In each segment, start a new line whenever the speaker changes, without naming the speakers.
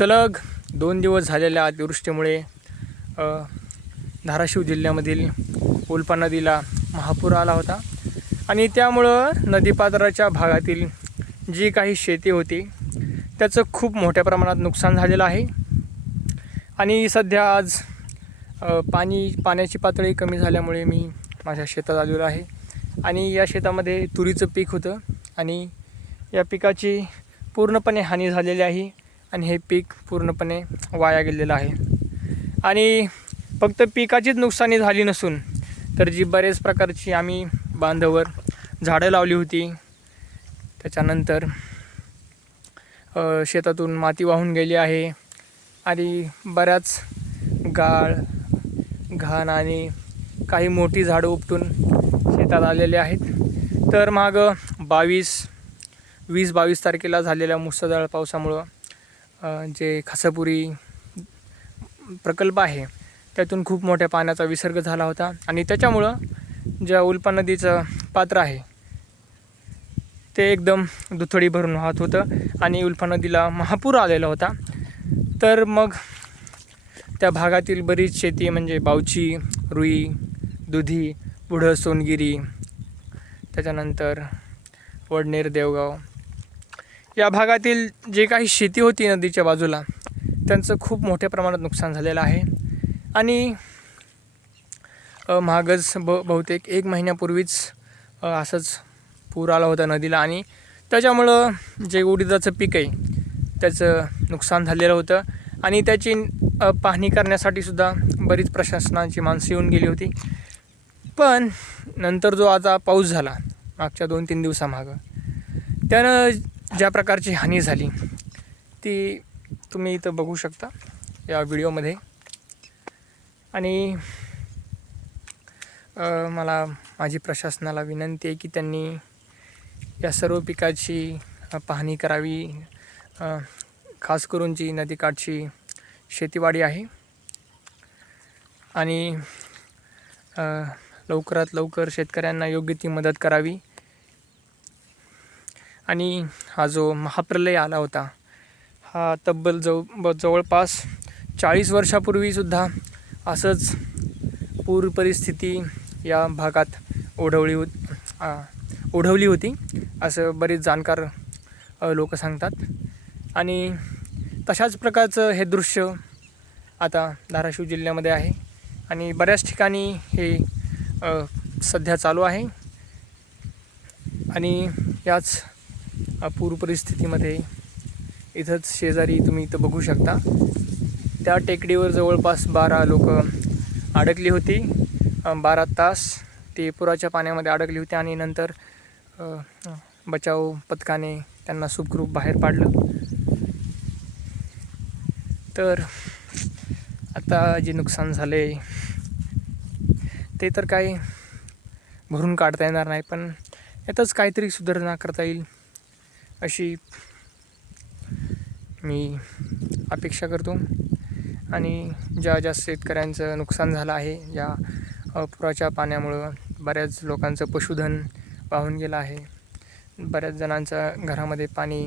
सलग दोन दिवस झालेल्या अतिवृष्टीमुळे धाराशिव जिल्ह्यामधील उल्पा नदीला महापूर आला होता. आणि त्यामुळं नदीपात्राच्या भागातील जी काही शेती होती त्याचं खूप मोठ्या प्रमाणात नुकसान झालेलं आहे. आणि सध्या आज पाणी पाण्याची पातळी कमी झाल्यामुळे मी माझ्या शेतात आलेलो आहे. आणि या शेतामध्ये तुरीचं पीक होतं. आणि या पिकाची पूर्णपणे हानी झालेली आहे. आणि हे पीक पूर्णपणे वाया गेलेलं आहे. आणि फक्त पिकाचीच नुकसानी झाली नसून तर जी बरेच प्रकारची आम्ही बांधावर झाडं लावली होती त्याच्यानंतर शेतातून माती वाहून गेली आहे आणि बऱ्याच गाळ घाण आणि काही मोठी झाडं उपटून शेतात आलेले आहेत. तर मागं बावीस वीस बावीस तारखेला झालेल्या मुसळधार पावसामुळं जे खासापुरी प्रकल्प आहे त्यातून खूप मोठ्या पाण्याचा विसर्ग झाला होता. आणि त्याच्यामुळं ज्या उल्पा नदीचं पात्र आहे ते एकदम दुथडी भरून वाहत होतं आणि उल्फा नदीला महापूर आलेला होता. तर मग त्या भागातील बरीच शेती म्हणजे बावची रुई दुधी पुढं सोनगिरी त्याच्यानंतर वडनेर देवगाव या भागातील जे काही शेती होती नदीच्या बाजूला त्यांचं खूप मोठ्या प्रमाणात नुकसान झालेलं आहे. आणि महागज मागच ब बहुतेक एक महिन्यापूर्वीच असंच पूर आला होता नदीला आणि त्याच्यामुळं जे उडीदाचं पीक आहे त्याचं नुकसान झालेलं होतं. आणि त्याची पाहणी करण्यासाठी सुद्धा बरीच प्रशासनाची माणसं येऊन गेली होती. पण नंतर जो आता पाऊस झाला मागच्या दोन तीन दिवसामागं त्यानं ज्या प्रकारची हानी झाली ती तुम्ही इथं बघू शकता या व्हिडिओमध्ये. आणि मला माझी प्रशासनाला विनंती आहे की त्यांनी या सर्व पिकाची पाहणी करावी. खास करून जी नदीकाठची शेतीवाडी आहे. आणि लवकरात लवकर शेतकऱ्यांना योग्य ती मदत करावी. आणि हा जो महाप्रलय आला होता हा तब्बल जव ब- जवळपास चाळीस वर्षापूर्वीसुद्धा असंच पूर परिस्थिती या भागात ओढवली होत ओढवली होती असं बरेच जाणकार लोक सांगतात. आणि तशाच प्रकारचं हे दृश्य आता धाराशिव जिल्ह्यामध्ये आहे आणि बऱ्याच ठिकाणी हे सध्या चालू आहे. आणि याच अपूर परिस्थितीमध्ये इथंच शेजारी तुम्ही इथं बघू शकता. त्या टेकडीवर जवळपास बारा लोक अडकली होती. बारा तास ते पुराच्या पाण्यामध्ये अडकली होती आणि नंतर बचाव पथकाने त्यांना सुखरूप बाहेर पाडलं. तर आता जे नुकसान झाले ते तर काही भरून काढता येणार नाही पण यातच काहीतरी सुधारणा करता येईल. अशी मी अपेक्षा करतो. आणि ज्या ज्या शेतकऱ्यांचं नुकसान झालं आहे या पुराच्या पाण्यामुळं बऱ्याच लोकांचं पशुधन वाहून गेलं आहे. बऱ्याच जणांच्या घरामध्ये पाणी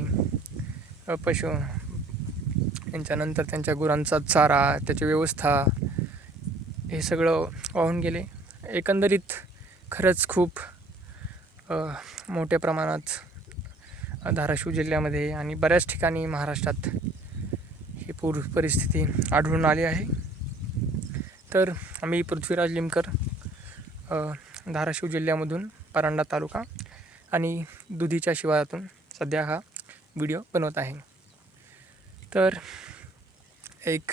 पशु यांच्यानंतर त्यांच्या गुरांचा चारा त्याची व्यवस्था हे सगळं वाहून गेले. एकंदरीत खरंच खूप मोठ्या प्रमाणात धाराशिव जिल्ह्यामध्ये आणि बऱ्याच ठिकाणी महाराष्ट्रात ही पूर परिस्थिती आढळून आली आहे. तर आम्ही पृथ्वीराज लिमकर धाराशिव जिल्ह्यामधून परांडा तालुका आणि दुधीच्या शिवारातून सध्या हा व्हिडिओ बनवत आहे. तर एक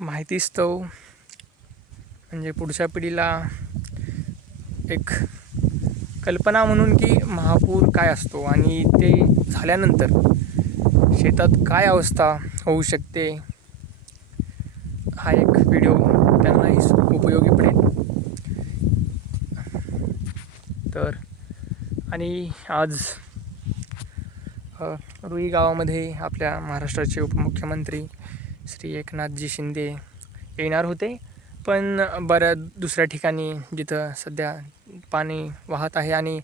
माहितीस्तव म्हणजे पुढच्या पिढीला एक कल्पना म्हणून की महापूर काय असतो आणि ते झाल्यानंतर शेतात काय अवस्था होऊ शकते? हा एक व्हिडिओ त्यांनाही उपयोगी पडेल. तर आणि आज रुई गावामध्ये आपल्या महाराष्ट्राचे उपमुख्यमंत्री श्री एकनाथजी शिंदे येणार होते. पण बऱ्या दुसऱ्या ठिकाणी जिथं सध्या पाणी वाहत आहे आणि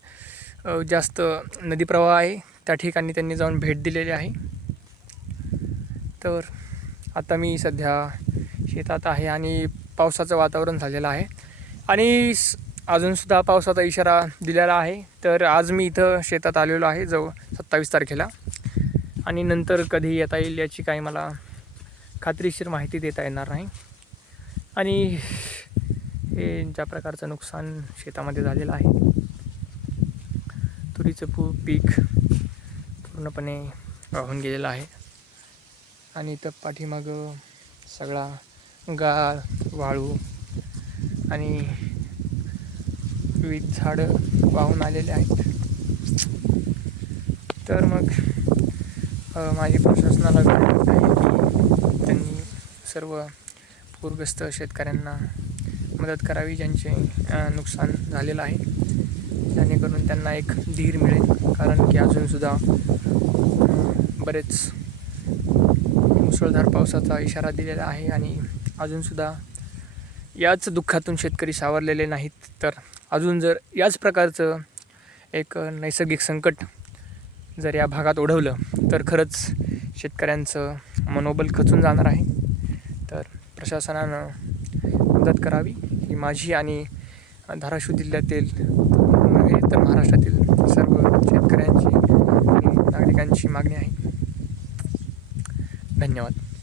जास्त नदी प्रवाह आहे. त्या ठिकाणी त्यांनी जाऊन भेट दिलेली आहे. तर आता मी सध्या शेतात आहे आणि पावसाचं वातावरण झालेलं आहे. आणि अजूनसुद्धा पावसाचा इशारा दिलेला आहे. तर आज मी इथं शेतात आलेलो आहे जवळ सत्तावीस तारखेला. आणि नंतर कधी येता येईल याची काही मला खात्रीशीर माहिती देता येणार नाही. आणि हे ज्या प्रकारचं नुकसान शेतामध्ये झालेलं आहे. तुरीचं पू पीक पूर्णपणे वाहून गेलेलं आहे. आणि इथं पाठीमागं सगळा गाळ वाळू आणि विविध झाडं वाहून आलेले आहेत. तर मग माझी प्रशासनाला विनंती आहे की त्यांनी सर्व पूरग्रस्त शेतकऱ्यांना मदत करावी ज्यांचे नुकसान झालेलं आहे. जेणेकरून त्यांना एक धीर मिळेल. कारण की अजूनसुद्धा बरेच मुसळधार पावसाचा इशारा दिलेला आहे आणि अजूनसुद्धा याच दुःखातून शेतकरी सावरलेले नाहीत. तर अजून जर याच प्रकारचं एक नैसर्गिक संकट जर या भागात ओढवलं तर खरंच शेतकऱ्यांचं मनोबल खचून जाणार आहे. तर प्रशासनानं मदत करावी. ही माझी आणि धाराशिव जिल्ह्यातील तर महाराष्ट्रातील सर्व शेतकऱ्यांची आणि नागरिकांची मागणी आहे. धन्यवाद.